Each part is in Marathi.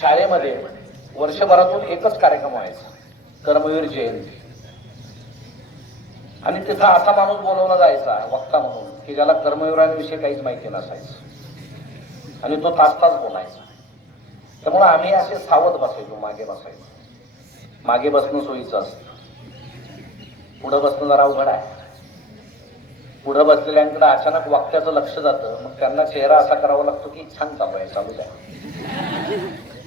शाळेमध्ये वर्षभरातून एकच कार्यक्रम व्हायचा. कर्मवीर जयंती. आणि तिथं असा माणूस बोलवला जायचा वक्ता म्हणून की ज्याला कर्मवीरांविषयी काहीच माहिती नसायचं. आणि तो तास तास बोलायचा. त्यामुळे आम्ही असे सावध बसायचो मागे बसायचो. मागे बसणं सोयीचं असतं. पुढं बसणं जरा अवघड आहे. पुढं बसलेल्यांकडे अचानक वाक्याचं लक्ष जातं मग त्यांना चेहरा असा करावा लागतो की छान चालू आहे चालू द्या.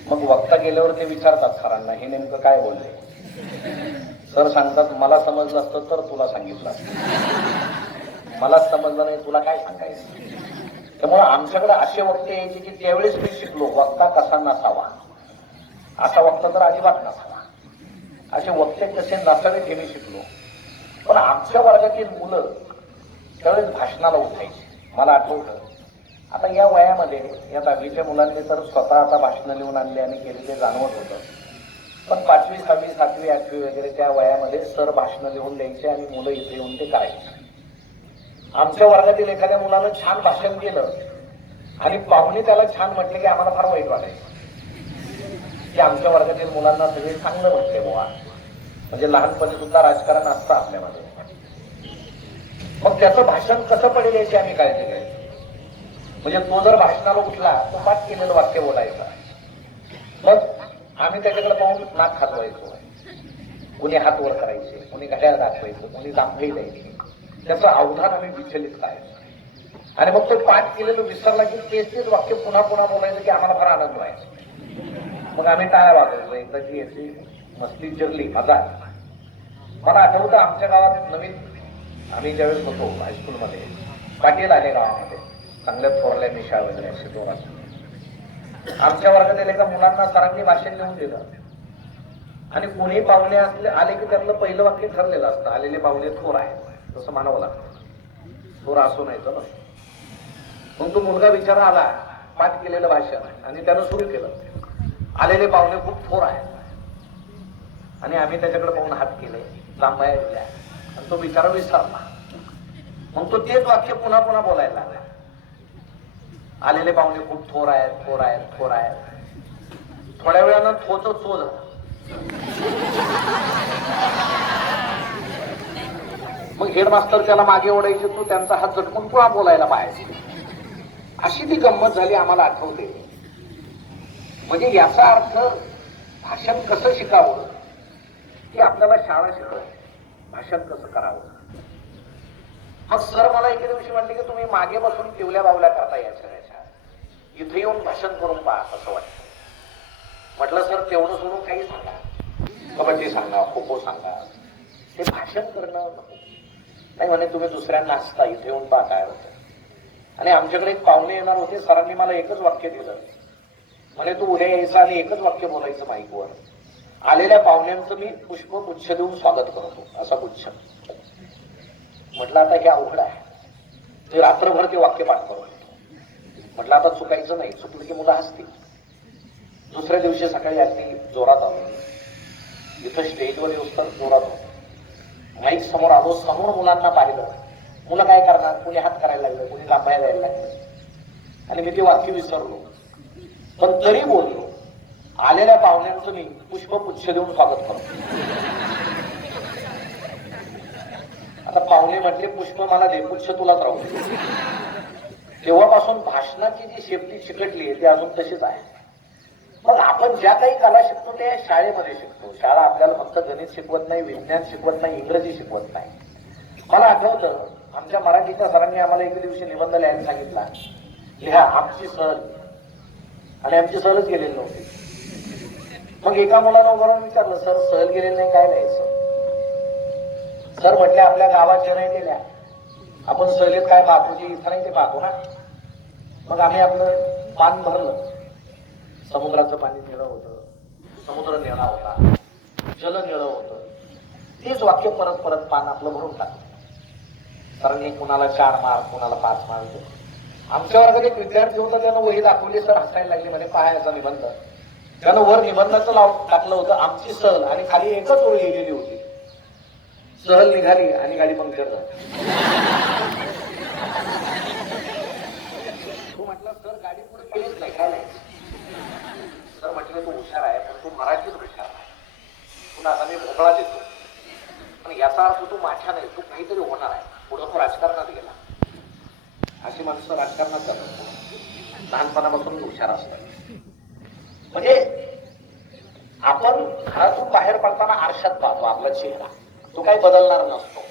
मग वक्ता गेल्यावर ते विचारतात सरांना हे नेमकं काय बोलले? सर सांगतात मला समजलं असतं तर तुला सांगितलं असतं. मलाच समजलं नाही तुला काय सांगायचं? त्यामुळे आमच्याकडे असे वक्ते यायचे की त्यावेळेस मी शिकलो वक्ता कसा नसावा. असा वक्ता तर अजिबात नसावा. असे वक्ते कसे नसावेत हे मी शिकलो. पण आमच्या वर्गातील मुलं त्यावेळेस भाषणाला उठायची. मला आठवतं आता या वयामध्ये या दहावीच्या मुलांनी तर स्वतः आता भाषणं लिहून आणली आणि केली ते जाणवत होतं. पण पाचवी सहावी सातवी आठवी वगैरे त्या वयामध्ये सर भाषणं लिहून द्यायचे आणि मुलं इथे येऊन ते काय आमच्या वर्गातील एखाद्या मुलानं छान भाषण केलं आणि पाहुणे त्याला छान म्हटले की आम्हाला फार वाईट वाटायचं. की आमच्या वर्गातील मुलांना सगळे चांगलं म्हटले बुवा. म्हणजे लहानपणी सुद्धा राजकारण असतं आपल्यामध्ये. मग त्याचं भाषण कसं पडेल याची आम्ही काळजी घ्यायची. म्हणजे तो जर भाषणाला उठला तर पाठ केलेलं वाक्य बोलायचं. मग आम्ही त्याच्याकडे पाहून नाक खाजवायचो कुणी हात वर करायचे कुणी घड्याळ दाखवायचं कुणी जांभळी द्यायची. त्याचं अवधान आम्ही विचलित करायचं. आणि मग तो पाठ केलेलं विसरला की तेच तेच वाक्य पुन्हा पुन्हा बोलायचं की आम्हाला फार आनंद व्हायचा. मग आम्ही टाळ्या वाजवायचो एकदा ती याची मस्ती जिरली मजा मला आठवतं आमच्या गावात नवीन आम्ही ज्यावेळेस होतो हायस्कूलमध्ये पाटील आले गावामध्ये. चांगल्या थोरल्या निशा वगैरे असे. दोघांचे आमच्या वर्गातील एका मुलांना सरांनी भाषण लिहून दिलं. आणि कोणी पाहुणे असले आले की त्यातलं पहिलं वाक्य ठरलेलं असतं. आलेले पाहुणे थोर आहेत. तसं म्हणावं लागतं. थोर असो नाही तर मग तो मुलगा विचार आला पाठ केलेलं भाषण. आणि त्यानं सुरू केलं. आलेले पाहुणे खूप थोर आहेत. आणि आम्ही त्याच्याकडे पाहून हात केले. लांबाया दिल्या आणि तो विचारा विसरला. मग तो तेच वाक्य पुन्हा पुन्हा बोलायला लागला. आलेले पाहुणे खूप थोर आहेत थोर आहेत थोर आहेत. थोड्या वेळानं थोच चो झाला. मग हेडमास्टर त्याला मागे ओढायचे तो त्यांचा हात झटकून पुन्हा बोलायला पाहायचे अशी ती गंमत झाली आम्हाला आठवते. म्हणजे याचा अर्थ भाषण कसं शिकावं? हे आपल्याला शाळा शिकवते भाषण कसं करावं? मग सर मला एके दिवशी म्हणले की तुम्ही मागे बसून पिवल्या बावल्या करता या इथे येऊन भाषण करून पहा असं वाटतं. म्हटलं सर तेवढं सोडून काही सांगा. कबड्डी सांगा खो खो सांगा. ते भाषण करणं नको. नाही म्हणे तुम्ही दुसऱ्यांना हसता इथे येऊन पहा काय होतं. आणि आमच्याकडे एक पाहुणे येणार होते सरांनी मला एकच वाक्य दिलं. म्हणे तू उद्या यायचं आणि एकच वाक्य बोलायचं माईकवर. आलेल्या पाहुण्यांचं मी पुष्प गुच्छ देऊन स्वागत करतो असा गुच्छ. म्हटलं आता हे अवघड आहे. ते रात्रभर ते वाक्य पाठ करू म्हटलं आता चुकायचं नाही. चुकलं की मुलं हसतील. दुसऱ्या दिवशी सकाळी अगदी जोरात आलो. इथं स्टेजवर येऊस तर जोरात होतो. माईक समोर आलो समोर मुलांना पाहिलं. मुलं काय करणार? कुणी हात करायला लागलं? कुणी लांबायला द्यायला लागलं? आणि मी ते वाक्य विसरलो. पण तरी बोललो. आलेल्या पाहुण्यांचं मी पुष्पपुच्छ देऊन स्वागत करतो. आता पाहुणे म्हटले पुष्प मला दे पुच्छ तुलाच राहू दे. तेव्हापासून भाषणाची जी शेपटी चिकटली आहे ती अजून तशीच आहे. मग आपण ज्या काही कला शिकतो त्या शाळेमध्ये शिकतो. शाळा आपल्याला फक्त गणित शिकवत नाही विज्ञान शिकवत नाही इंग्रजी शिकवत नाही. मला आठवतं आमच्या मराठीच्या सरांनी आम्हाला एके दिवशी निबंध लिहायला सांगितला. लिहा आमची सहल. आणि आमची सहलच गेलेली नव्हती. मग एका मुलानं उभं राहून विचारलं सर सहल गेलेली नाही काय नाही सर सर म्हटले आपल्या गावात ज्या नाही गेल्या आपण सहलीत काय पाहतो जे इथं नाही ते पाहतो ना. मग आम्ही आपलं पान भरलं. समुद्राचं पाणी निळं होतं. समुद्र निळा होता. जल निळं होतं. तेच वाक्य परत परत पान आपलं भरून टाकलं. सरांनी कुणाला चार मार कुणाला पाच मार दिले. आमच्या वर्गात एक विद्यार्थी होता त्यानं वही दाखवली सर हसायला लागली म्हणे पाहायचा निबंध. त्यानं वर निबंधाचं लाव टाकलं होतं आमची सहल. आणि खाली एकच ओळी लिहिलेली होती. सहल निघाली आणि गाडी पंक्चर झाली. म्हटलं सर गाडी पुढे गेलीच नाही सर म्हटलं तो हुशार आहे पण तू मराठीत हुशार आहे. पुन्हा आता मी भोपळा देतो पण याचा अर्थ तू माझ्या नाही तू काहीतरी होणार आहे. पुढं तो राजकारणात गेला. अशी माणसं राजकारणात जातात. लहानपणापासून हुशार असतात. म्हणजे आपण घरातून बाहेर पडताना आरशात पाहतो आपला चेहरा. तो काही बदलणार नसतो.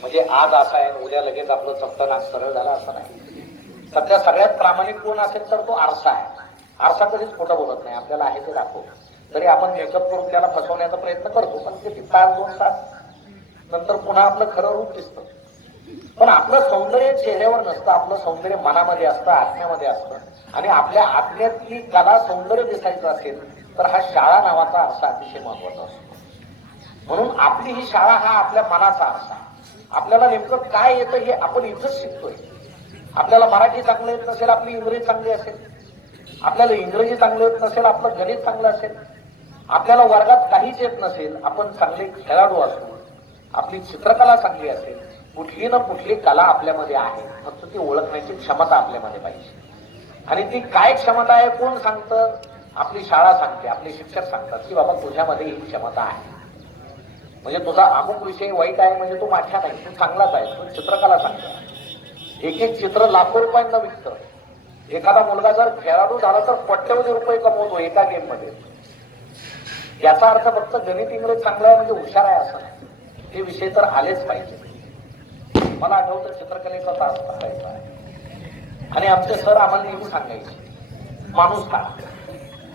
म्हणजे आज असा आहे उद्या लगेच आपलं चपटं सरळ झाला असं नाही. सध्या सगळ्यात प्रामाणिक कोण असेल तर तो आरसा आहे. आरसा कधीच खोटं बोलत नाही. आपल्याला आहे ते दाखव. तरी आपण मेकअप करून त्याला फसवण्याचा प्रयत्न करतो. पण ते तास दोन तास? नंतर पुन्हा आपलं खरं रूप दिसतं. पण आपलं सौंदर्य चेहऱ्यावर नसतं. आपलं सौंदर्य मनामध्ये असतं आत्म्यामध्ये असतं. आणि आपल्या आत्म्यातली कला सौंदर्य दिसायचं असेल तर हा शाळा नावाचा आरसा अतिशय महत्त्वाचा असतो. म्हणून आपली ही शाळा हा आपल्या मनाचा आरसा. आपल्याला नेमकं काय येतं हे आपण इथंच शिकतोय. आपल्याला मराठी चांगलं येत नसेल आपली इंग्रजी चांगली असेल. आपल्याला इंग्रजी चांगलं येत नसेल आपलं गणित चांगलं असेल. आपल्याला वर्गात काहीच येत नसेल आपण चांगले खेळाडू असू आपली चित्रकला चांगली असेल. कुठली ना कुठली कला आपल्यामध्ये आहे. फक्त ती ओळखण्याची क्षमता आपल्यामध्ये पाहिजे. आणि ती काय क्षमता आहे कोण सांगतं? आपली शाळा सांगते आपले शिक्षक सांगतात की बाबा तुझ्यामध्ये ही क्षमता आहे. म्हणजे तुझा अमुक विषय वाईट आहे म्हणजे तू माझ्या नाही तू चांगलाच आहे तू चित्रकला सांगतो एक एक चित्र लाखो रुपयांना विकतं. एखादा मुलगा जर खेळाडू झाला तर कोट्यवधी रुपये कमवतो एका गेममध्ये याचा अर्थ फक्त गणित इंग्रज चांगला आहे म्हणजे हुशार आहे असं हे विषय तर आलेच पाहिजे. मला आठवतं चित्रकलेचा तास असायचा. आहे आणि आमचे सर आम्हाला नेहमी सांगायचे माणूस काढ.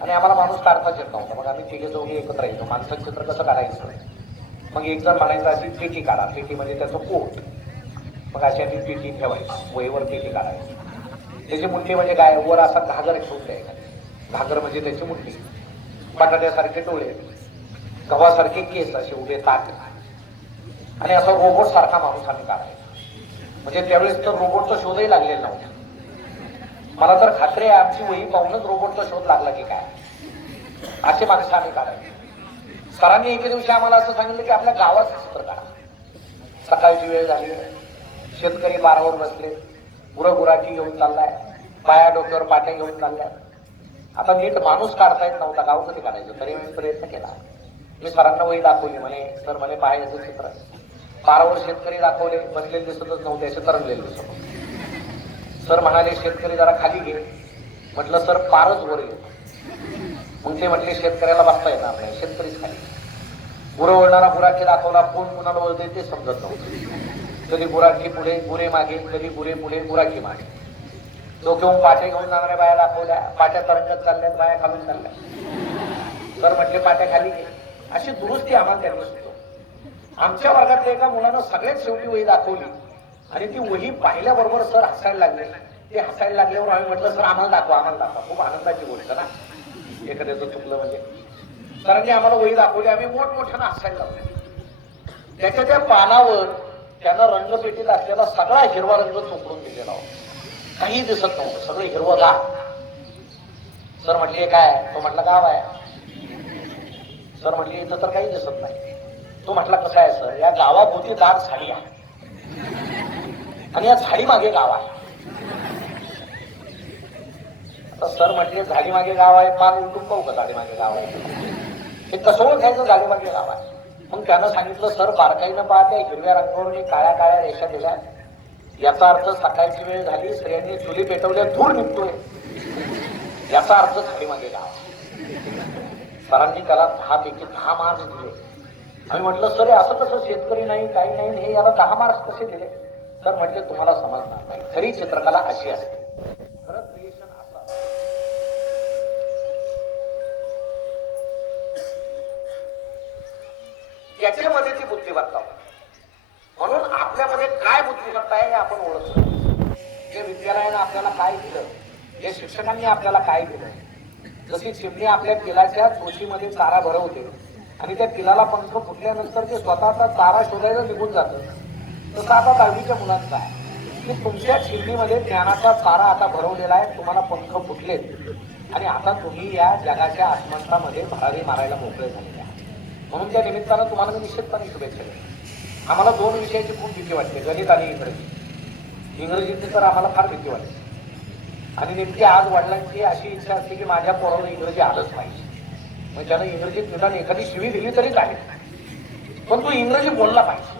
आणि आम्हाला माणूस काढताच येत नव्हता. मग आम्ही तिघे चौघे एकत्र यायचो माणसाचं चित्र कसं काढायचं? मग एक जण म्हणायचं अशी पेटी काढा. पेटी म्हणजे त्याचं पोट मग अशी आम्ही पेटी ठेवायची वहीवर ती काढायची. त्याची मुठ्ठी म्हणजे काय? वर असा घागर ठेवून द्यायचा. घागर म्हणजे त्याची मुठ्ठी. बटाट्यासारखे डोळे गव्हासारखे केस असे उभे ताक आणि असा रोबोट सारखा माणूस आम्ही काढायचा. म्हणजे त्यावेळेस तर रोबोटचा शोधही लागलेला नव्हता. मला तर खात्री आहे आमची वही पाहूनच रोबोटचा शोध लागला की काय. असे माणसं आम्ही काढायचे. सरांनी एके दिवशी आम्हाला असं सांगितलं की आपल्या गावाचं चित्र काढा. सकाळची वेळ झाली. शेतकरी बारावर बसले गुरं गुराठी घेऊन चाललाय बाया डोक्यावर पाट्या घेऊन चालल्या. आता नीट माणूस काढता येत नव्हता गाव कधी काढायचं? तरी मी प्रयत्न केला. मी सरांना वही दाखवली म्हणे सर म्हणे पाहायचं चित्र बारावर शेतकरी दाखवले बसलेले दिसतच नव्हते असे तरंगलेले दिसत सर म्हणाले शेतकरी जरा खाली घे. म्हटलं सर पारच वर घे मग ते म्हटले शेतकऱ्याला बसता येणार नाही शेतकरीच खाली. गुरं ओढणारा बुराकी दाखवला कोण कुणाला ओळखते ते समजत नव्हतं. कधी बुराकी पुढे गुरे मागे कधी गुरे पुढे बुराकी मागे. घेऊन पाट्या घेऊन जाणाऱ्या बाया दाखवल्या पाट्या तरंगत चालल्यात बाया खालून चालल्या सर म्हटले पाट्या खाली घे. अशी दुरुस्ती आम्हाला त्यांनी सुचव आमच्या वर्गातल्या एका मुलानं सगळ्यात शेवटी वही दाखवली. आणि ती वही पाहिल्याबरोबर सर हसायला लागले. ते हसायला लागल्यावर आम्ही म्हटलं सर आम्हाला दाखवा आम्हाला दाखवा. खूप आनंदाची गोष्ट ना. एखाद्याचं चुकलं म्हणजे. सरांनी आम्हाला वही दाखवली. आम्ही मोठमोठ्यानं हसायला लागलो. त्याच्या त्या पानावर त्यानं रंगपेटीत असलेला सगळा हिरवा रंग चोपडून दिलेला होता. काही दिसत नव्हतं सगळं हिरवं गा सर म्हटले "हे काय? तो म्हटला गाव आहे. सर म्हटले इथं तर काही दिसत नाही. तो म्हटला कसं आहे सर? या गावाभोवती दाट झाडी आहे. आणि या झाडी मागे गाव आहे. आता सर म्हटले झाडी मागे गाव आहे पान उलटून पाहू का झाडी मागे गाव आहे? हे कसं ओळखायचं झाडी मागे गाव आहे. मग त्यानं सांगितलं सर बारकाईनं पाहत्या हिरव्या रंगावर मी काळ्या काळ्या रेषा दिल्या. याचा अर्थ सकाळची वेळ झाली स्त्रियांनी चुली पेटवल्या धूर निघतोय. याचा अर्थ झाडी गाव सरांनी त्याला दहा पैकी दहा मार्क्स दिले. आम्ही म्हटलं सर हे असं कसं शेतकरी नाही काही नाही हे याला दहा मार्क्स कसे दिले? सर म्हटले तुम्हाला समजणार नाही. खरी चित्रकला अशी असते. त्याच्यामध्ये ती बुद्धिमत्ता म्हणून आपल्यामध्ये काय बुद्धिमत्ता आहे हे आपण ओळखतो. जे विद्यालयानं आपल्याला काय दिलं जे शिक्षकांनी आपल्याला काय दिलं जशी चिमणी आपल्या तिलाच्या चोचीमध्ये चारा भरवते आणि त्या तिलाला पंख फुटल्यानंतर ते स्वतःचा चारा शोधायला निघून जातं. तसं आता दहावीच्या मुलांचा आहे. की तुमच्या चिमणीमध्ये ज्ञानाचा चारा आता भरवलेला आहे तुम्हाला पंख फुटलेत. आणि आता तुम्ही या जगाच्या आसमंतामध्ये भरारी मारायला मोकळे झाले म्हणून त्या निमित्तानं तुम्हाला मी निश्चितपणे शुभेच्छा देतो. आम्हाला दोन विषयाची खूप भीती वाटते गणित आणि इंग्रजी. इंग्रजीची तर आम्हाला फार भीती वाटते. आणि नेमकी आज वडिलांची अशी इच्छा असते की माझ्या पोराला इंग्रजी आलंच पाहिजे. मग त्यानं इंग्रजीत निदान एखादी शिवी दिली तरी चालेल. पण तो इंग्रजी बोलला पाहिजे.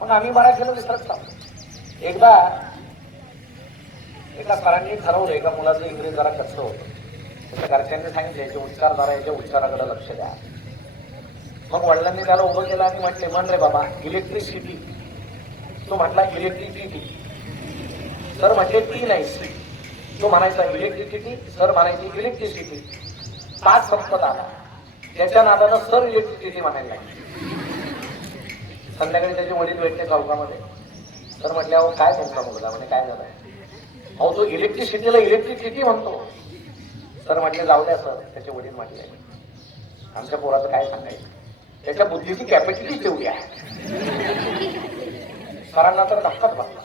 पण आम्ही मराठीला विसरत चाललो एकदा एका सरांनी ठरवलं एका मुलाचं इंग्रजी जरा कच्चं होतं. त्याच्या घरच्यांनी सांगितलं याचे उच्चार जरा याच्या उच्चाराकडे लक्ष द्या. मग वडिलांनी त्याला उभं केलं आणि म्हटले म्हण रे बाबा इलेक्ट्रिसिटी तो म्हटला इलेक्ट्रिसिटी सर म्हटले ती नाही. तो म्हणायचा इलेक्ट्रिसिटी सर म्हणायची इलेक्ट्रिसिटी पाच संपत आला. त्याच्या नादानं सर इलेक्ट्रिसिटी म्हणायला लागली. संध्याकाळी त्याचे वडील भेटले चौकामध्ये. तर म्हटले अहो काय तुमचा मुलगा? म्हणे काय झालं? अहो तो इलेक्ट्रिसिटीला इलेक्ट्रिसिटी म्हणतो. सर म्हटले जाऊ द्या सर त्याचे वडील म्हटले आमच्या पोराचं काय सांगायचं? त्याच्या बुद्धीची कॅपॅसिटी तेवढी आहे. सरांना तर धक्काच बसला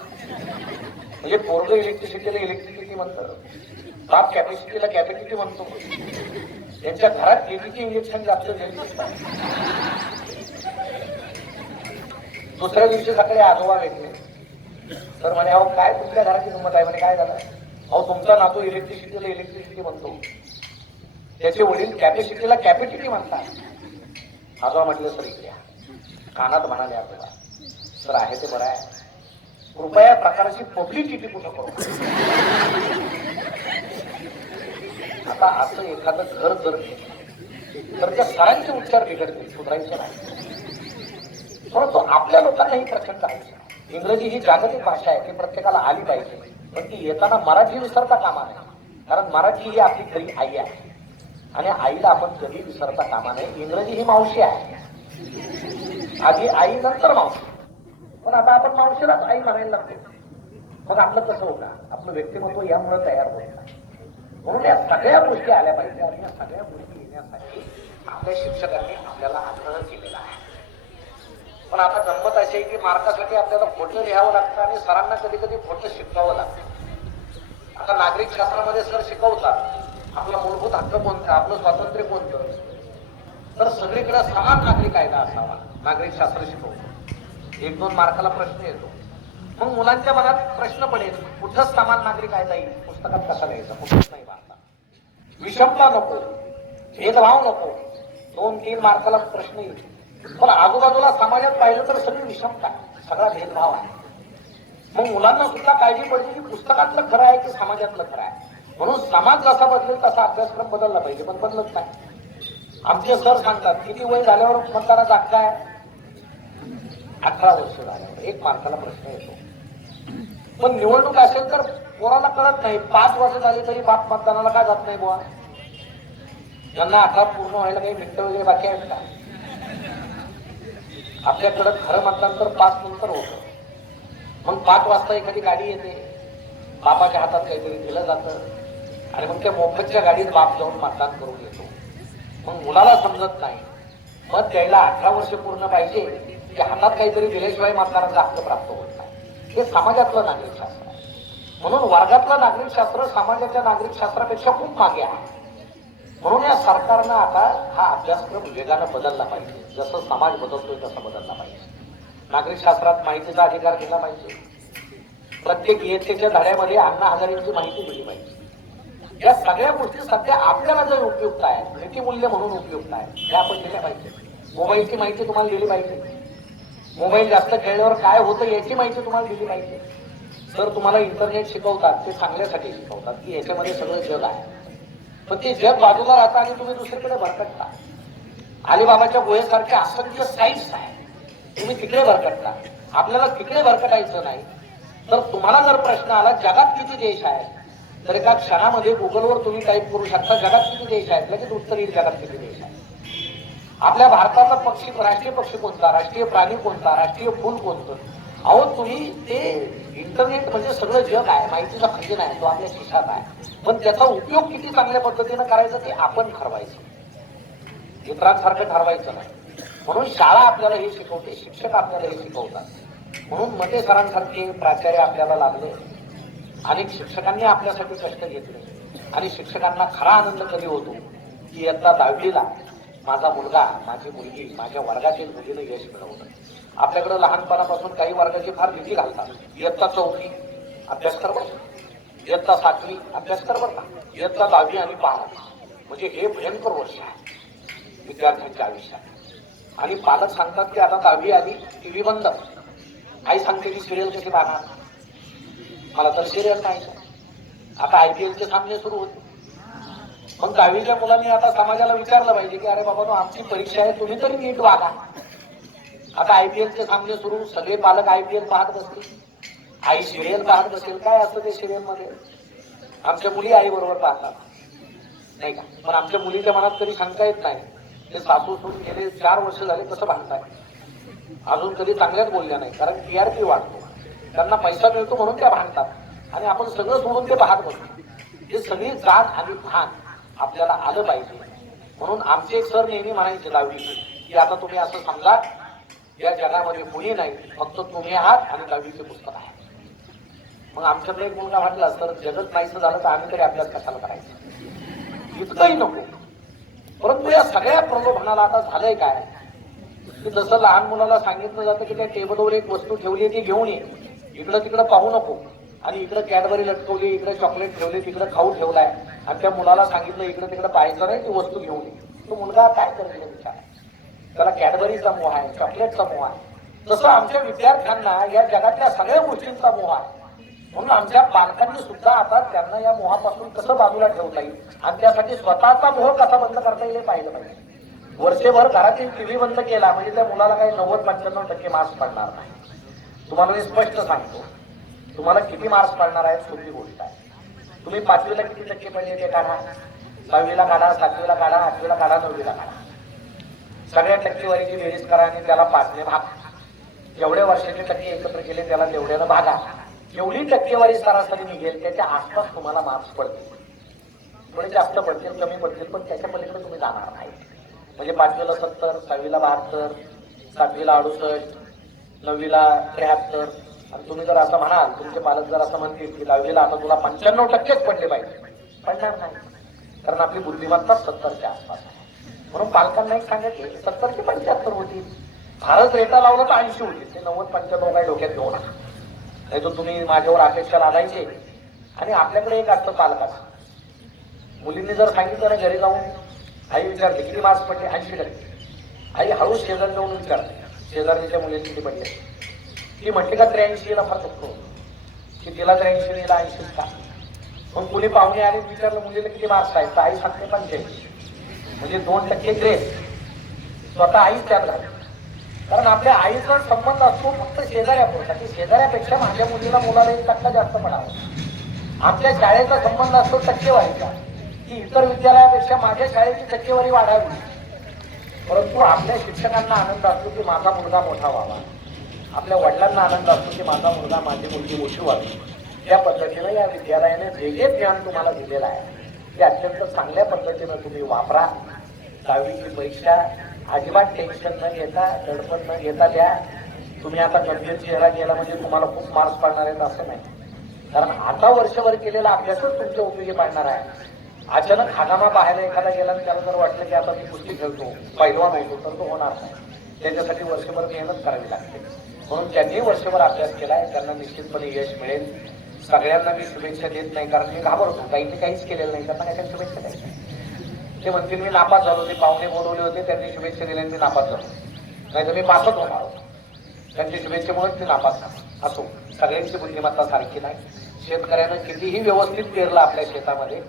म्हणजे पोरग इलेक्ट्रिसिटीला इलेक्ट्रिसिटी म्हणतं. बाप कॅपॅसिटीला कॅपॅसिटी म्हणतो. त्यांच्या घरात केबीची इंजेक्शन जास्त दुसऱ्या दिवशी सकाळी आजोबा भेटले तर म्हणे अहो काय तुमच्या घराची किंमत आहे? म्हणे काय झालं? अहो तुमचा नातू इलेक्ट्रिसिटीला इलेक्ट्रिसिटी म्हणतो. त्याचे वडील कॅपॅसिटीला कॅपॅसिटी म्हणतात. आजोबा म्हटलं तरी इकडे कानात म्हणाले आपल्याला सर आहे ते बरं आहे. कृपया प्रकारची पब्लिसिटी कुठं करू आता असं एखादं घर जर तर त्या सरांचे उच्चार बिघडतील सुधारायचे नाही. परंतु आपल्या लोकांनाही प्रचंड आहे. इंग्रजी ही जागतिक भाषा आहे ती प्रत्येकाला आली पाहिजे. पण ती येताना मराठी विसरता कामा नाही कारण मराठी ही आपली खरी आई आहे. आणि आईला आपण कधी विसरता कामा नये. इंग्रजी ही मावशी आहे. आधी आई नंतर मावशी. पण आता आपण मावशीलाच आई म्हणायला लागतो. मग आपलं कसं होतं आपलं व्यक्तिमत्व यामुळे तयार होत म्हणून या सगळ्या गोष्टी आल्या पाहिजे आणि या सगळ्या गोष्टी येण्यासाठी आपल्या शिक्षकांनी आपल्याला आग्रह केलेला आहे. पण आता गंमत अशी आहे की मार्कासाठी आपल्याला खोटं लिहावं लागतं आणि सरांना कधी कधी खोटं शिकवावं लागतं. आता नागरिक शास्त्रामध्ये सर शिकवतात. आपला मूलभूत हक्क कोणता? आपलं स्वातंत्र्य कोणतं? तर सगळीकडे समान नागरिक कायदा असावा. नागरिक शास्त्र शिकवतो. एक दोन मार्काला प्रश्न येतो. मग मुलांच्या मनात प्रश्न पडेल कुठंच समान नागरिक कायदा येईल पुस्तकात कसा लिहायचा? कुठंच नाही भारतात विषमता नको. भेदभाव नको. दोन तीन मार्काला प्रश्न येईल पण आजूबाजूला समाजात पाहिलं तर सगळी विषमता सगळा भेदभाव आहे. मग मुलांना सुद्धा काळजी पडते की पुस्तकातलं खरं आहे की समाजातलं खरं आहे? म्हणून समाज जसा बदलेल तसा अभ्यासक्रम बदलला पाहिजे पण बदलत नाही. आमचे सर सांगतात किती वय झाल्यावर मतदाना जात आहे? अठरा वर्ष झाल्यावर. एक मार्काला प्रश्न येतो. पण निवडणूक असेल तर कोणाला कळत नाही पाच वर्ष झाली तरी बाप मतदानाला का जात नाही बुवा? ज्यांना अठरा पूर्ण व्हायला काही मिनिटं वगैरे बाकी आहेत का? आपल्याकडं खरं मतदान तर पाच नंतर होतं. मग पाच वाजता एखादी गाडी येते. बापाच्या हातात काहीतरी दिलं जातं. आणि मग त्या मोफतच्या गाडीत बाप जाऊन मतदान करून येतो. मग मुलाला समजत नाही. मत द्यायला अठरा वर्ष पूर्ण पाहिजे की हातात काहीतरी दिल्याशिवाय मतदानाचा हक्क प्राप्त होत नाही. हे समाजातलं नागरिक शास्त्र म्हणून वर्गातलं नागरिक शास्त्र समाजाच्या नागरिक शास्त्रापेक्षा खूप मागे आहे. म्हणून या सरकारनं आता हा अभ्यासक्रम वेगानं बदलला पाहिजे. जसं समाज बदलतोय तसा बदलला पाहिजे. नागरिक शास्त्रात माहितीचा अधिकार दिला पाहिजे. प्रत्येक इयत्तेच्या धड्यामध्ये अण्णा हजारेंची माहिती दिली पाहिजे. या सगळ्या गोष्टी सध्या आपल्याला जर उपयुक्त आहेत नीतिमूल्य म्हणून उपयुक्त आहे हे आपण दिल्या पाहिजे. मोबाईलची माहिती तुम्हाला दिली पाहिजे. मोबाईल जास्त खेळल्यावर काय होतं याची माहिती तुम्हाला दिली पाहिजे. सर तुम्हाला इंटरनेट शिकवतात ते चांगल्यासाठी शिकवतात की याच्यामध्ये सगळं जग आहे. पण ते जग बाजूला राहतं आणि तुम्ही दुसरीकडे भरकटता. अलिबाबाच्या गुहेसारख्या असंख्य साईट्स आहे तुम्ही तिकडे भरकटता. आपल्याला तिकडे भरकटायचं नाही. तर तुम्हाला जर प्रश्न आला जगात किती देश आहेत? तर एका क्षणामध्ये गुगलवर तुम्ही टाईप करू शकता जगात किती देश आहेत? लगेच उत्तर येईल जगात किती देश आहेत? आपल्या भारताचा पक्षी राष्ट्रीय पक्षी कोणता? राष्ट्रीय प्राणी कोणता? राष्ट्रीय फुल कोणतं? अहो तुम्ही ते इंटरनेट म्हणजे सगळं जग आहे माहितीचा खजिना आहे तो आपल्या खिशात आहे. पण त्याचा उपयोग किती चांगल्या पद्धतीनं करायचा ते आपण ठरवायचं. इतरांसारखं ठरवायचं नाही. म्हणून शाळा आपल्याला हे शिकवते शिक्षक आपल्याला हे शिकवतात. म्हणून मते सरांसारखे प्राचार्य आपल्याला लागले. अनेक शिक्षकांनी आपल्यासाठी कष्ट घेतले. आणि शिक्षकांना खरा आनंद कधी होतो? की यंदा दहावीला माझा मुलगा माझी मुलगी माझ्या वर्गातील मुलीनं यश मिळवलं. आपल्याकडे लहानपणापासून काही वर्गाची फार भीती घालतात. इयत्ता चौथी अभ्यास कर इयत्ता सातवी अभ्यास कर बरं का. इयत्ता दहावी आणि बारावी म्हणजे हे भयंकर वर्ष आहे विद्यार्थ्यांच्या आयुष्यात. आणि पालक सांगतात की आता दहावी आली टीव्ही बंद. आई सांगते की सिरियल कशी पाहणार मला तर सिरियस नाही. आता आय पी एलचे सामने सुरू होते. मग दहावीच्या मुलांनी आता समाजाला विचारलं पाहिजे की अरे बाबा आमची परीक्षा आहे तुम्ही तरी नीट वागा. आता आय पी एलचे सामने सुरू सगळे पालक आय पी एल पाहत बसतील. आई सिरियल पाहत बसेल. काय असतं ते सिरियलमध्ये? आमच्या मुली आई बरोबर पाहतात. नाही का? पण आमच्या मुलीच्या मनात तरी सांगता येत नाही. ते सासू सोडून गेले चार वर्ष झाले कसं भांडताय अजून कधी चांगल्याच बोलल्या नाही कारण टीआरपी वाढतो. त्यांना पैसा मिळतो म्हणून त्या भांडतात. आणि आपण सगळं सोडून ते पाहत बसतो. हे सगळी जाण आणि भान आपल्याला आलं पाहिजे. म्हणून आमचे एक सर नेहमी म्हणायचे दहावी की आता तुम्ही असं समजा या जगामध्ये मुली नाही फक्त तुम्ही आहात आणि दहावीचे पुस्तक आहे. मग आमच्याकडे एक मुलगा म्हटला तर जगत नाहीचं झालं तर आम्ही तरी अभ्यास कशाला करायचं? इतकंही नको. परंतु या सगळ्या प्रलोभनाला आता झालंय काय? की जसं लहान मुलाला सांगितलं जातं की त्या टेबलवर एक वस्तू ठेवली आहे ती घेऊन ये. इकडं तिकडं पाहू नको. आणि इकडं कॅडबरी लटकवली इकडे चॉकलेट ठेवले तिकडे खाऊ ठेवलाय. आणि त्या मुलाला सांगितलं इकडं तिकडं पाहायचं नाही ती वस्तू घेऊन ये. तो मुलगा काय करेल विचार. त्याला कॅडबरीचा मोह आहे चॉकलेटचा मोह आहे. तसं आमच्या विद्यार्थ्यांना या जगातल्या सगळ्या गोष्टींचा मोह आहे. म्हणून आमच्या पालकांनी सुद्धा आता त्यांना या मोहापासून कसं बाजूला ठेवता येईल? आणि त्यासाठी स्वतःचा मोह कसा बंद करता येईल हे पाहिलं पाहिजे. वर्षभर घरातील टीव्ही बंद केला म्हणजे त्या मुलाला काही नव्वद पंच्याण्णव टक्के मार्क्स पडणार नाही. तुम्हाला मी स्पष्ट सांगतो तुम्हाला किती मार्क्स पडणार आहेत सोपी गोष्ट आहे. तुम्ही पाचवीला किती टक्के पडले ते काढा. सहावीला काढा सातवीला काढा आठवीला काढा नववीला काढा. सगळ्या टक्केवारीची बेरीज करा आणि त्याला पाचने भाग. जेवढे वर्षाचे टक्के एकत्र केले त्याला तेवढ्यानं भागा. जेवढी टक्केवारी सरासरी निघेल त्याच्या आसपास तुम्हाला मार्क्स पडतील. थोडे जास्त पडतील कमी पडतील पण त्याच्या पलीकडे तुम्ही जाणार नाही. म्हणजे पाचवीला सत्तर सहावीला बहात्तर सातवीला अडुसष्ट नववीला त्र्याहत्तर. आणि तुम्ही जर असं म्हणाल तुमचे पालक जर असं म्हणतील की नववीला आता तुला पंच्याण्णव टक्केच पडले पाहिजे. पडणार नाही. कारण आपली बुद्धिमत्ता सत्तरच्या आसपास म्हणून पालकांना एक सांगायचे सत्तर ते पंच्याहत्तर होतील भारत रेटा लावला तर ऐंशी होतील ते नव्वद पंच्याण्णव काही डोक्यात घेऊ नका. नाही तर तुम्ही माझ्यावर अपेक्षा लागायचे आणि आपल्याकडे एक असतं पालकाचं मुलींनी जर सांगितलं ना घरी जाऊन आई विचारते किती मार्क्स पडले? ऐंशी टक्के. आई हळूच शेजारी जाऊन विचारते. शेजारीच्या मुलीची ती पडली ती म्हटली का त्र्याऐंशीला फरक चुकतो की तिला त्र्याऐंशी नीला ऐंशी का? मग कुणी पाहुणे आले विचारलं मुलीला किती मार्क्स आहेत? तर आई सांगते पंच्याऐंशी. म्हणजे दोन टक्के ग्रेस स्वतः आईच त्यात घालते कारण आपल्या आईचा संबंध असतो फक्त शेजाऱ्यापुरता. की शेजाऱ्यापेक्षा माझ्या मुलीला मुलाला एक टक्का जास्त पडावा. आपल्या शाळेचा संबंध असतो टक्केवारीचा. की इतर विद्यालयापेक्षा माझ्या शाळेची टक्केवारी वाढावी. परंतु आपल्या शिक्षकांना आनंद असतो की माझा मुलगा मोठा व्हावा. आपल्या वडिलांना आनंद असतो की माझा मुलगा माझी मुलगी मोठी व्हावी. त्या पद्धतीनं या विद्यालयाने जे जे ज्ञान तुम्हाला दिलेलं आहे. ते अत्यंत चांगल्या पद्धतीनं तुम्ही वापरा. दहावीची परीक्षा अजिबात टेन्शन न घेता दडपण न घेता द्या. तुम्ही आता गंभीर चेहरा गेला म्हणजे तुम्हाला खूप मार्क्स पडणार आहेत असं नाही. कारण आता वर्षभर केलेला अभ्यासच तुमच्या उपयोगी पडणार आहे. अचानक हागामा पाहायला एखादा गेला आणि त्याला जर वाटलं की आता मी कुस्ती खेळतो पैलवान होतो तर तो होणार नाही. त्याच्यासाठी वर्षभर मेहनत करावी लागते. म्हणून त्यांनी वर्षभर अभ्यास केलाय त्यांना निश्चितपणे यश मिळेल. सगळ्यांना मी शुभेच्छा देत नाही कारण मी घाबरतो. काहींनी काहीच केलेलं नाही त्यांना काही शुभेच्छा द्यायच्या ते म्हणतील मी नापास झालो. ते पाहुणे बोलवले होते त्यांनी शुभेच्छा दिल्या आणि मी नापास झालो. नाही तर मी पासच होणार होतो. त्यांची शुभेच्छेमुळेच ते नापास झालो. असो सगळ्यांची बुद्धिमत्ता सारखी नाही. शेतकऱ्यानं कितीही व्यवस्थित पेरलं आपल्या शेतामध्ये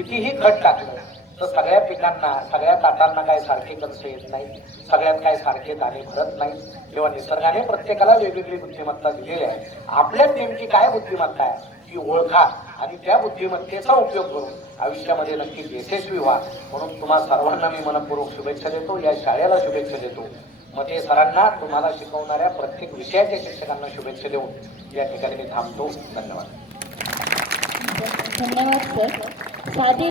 कितीही खत टाकलं तर सगळ्या पिकांना सगळ्या ताटांना काय सारखे कणसं येत नाही सगळ्यात काय सारखे दाणे भरत नाही. किंवा निसर्गाने प्रत्येकाला वेगवेगळी बुद्धिमत्ता दिलेली आहे. आपल्यात नेमकी काय बुद्धिमत्ता आहे ती ओळखा आणि त्या बुद्धिमत्तेचा उपयोग करून आयुष्यामध्ये नक्कीच यशस्वी व्हा. म्हणून तुम्हा सर्वांना मी मनपूर्वक शुभेच्छा देतो या शाळेला शुभेच्छा देतो. मग ते सरांना तुम्हाला शिकवणाऱ्या प्रत्येक विषयाच्या शिक्षकांना शुभेच्छा देऊन या ठिकाणी मी थांबतो. धन्यवाद. धन्यवाद सर. তাদের